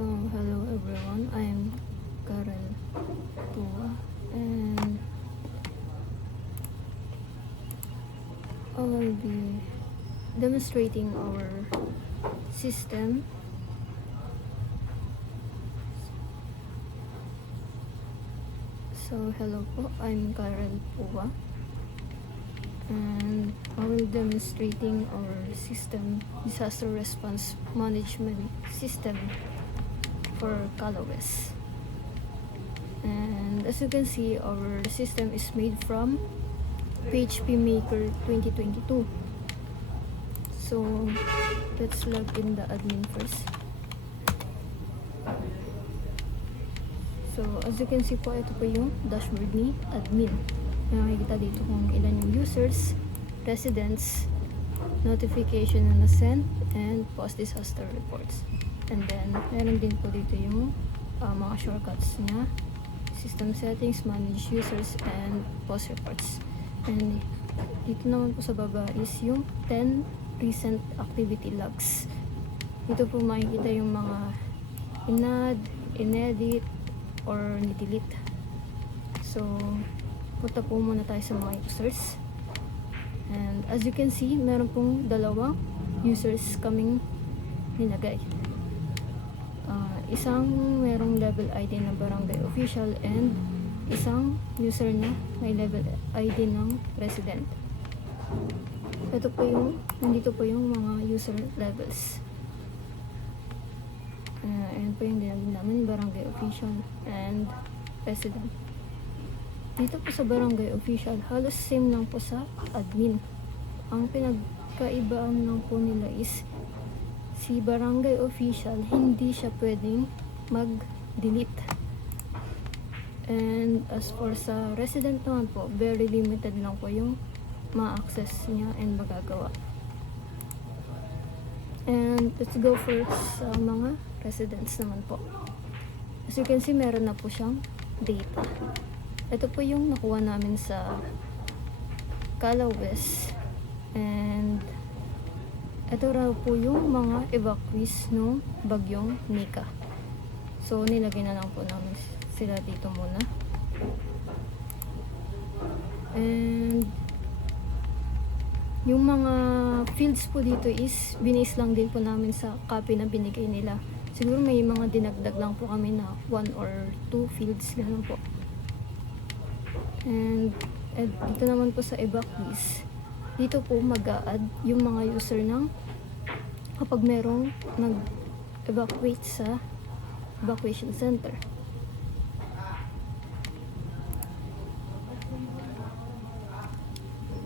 So, hello everyone, I'm Karen Tua and I will be demonstrating our system. So, hello po, I'm Karen Tua and I will demonstrating our system, disaster response management system for Calawes. And as you can see, our system is made from PHP Maker 2022. So let's log in the admin first. So as you can see po, ito po yung dashboard ni admin. Nakikita dito kung ilan yung users, residents, notification na sent, and post disaster reports. And then meron din po dito yung mga shortcuts niya, system settings, manage users, and post reports. And dito naman po sa baba is yung 10 recent activity logs. Dito po makikita yung mga in-add, in-edit, or ni-delete. So punta po muna tayo sa mga users. And as you can see, meron pong dalawang users kaming nilagay. Isang merong level ID na barangay official and isang user na may level ID ng resident. Ito po yung, nandito po yung mga user levels. Ayan po yung dinagin namin, barangay official and resident. Dito po sa barangay official, halos same lang po sa admin. Ang pinagkaibaan lang po nila is si barangay official, hindi siya pwedeng mag-delete. And as for sa resident naman po, very limited lang po yung ma-access niya and magagawa. And let's go first sa mga residents naman po. As you can see, meron na po siyang data. Ito po yung nakuha namin sa Calawes. And ito raw po yung mga evacuees ng bagyong Nika. So nilagay na lang po namin sila dito muna. And yung mga fields po dito is binis lang din po namin sa copy na binigay nila. Siguro may mga dinagdag lang po kami na 1 or 2 fields, ganun po. And dito naman po sa evacuees, dito po mag-a-add yung mga user ng kapag merong nag-evacuate sa evacuation center.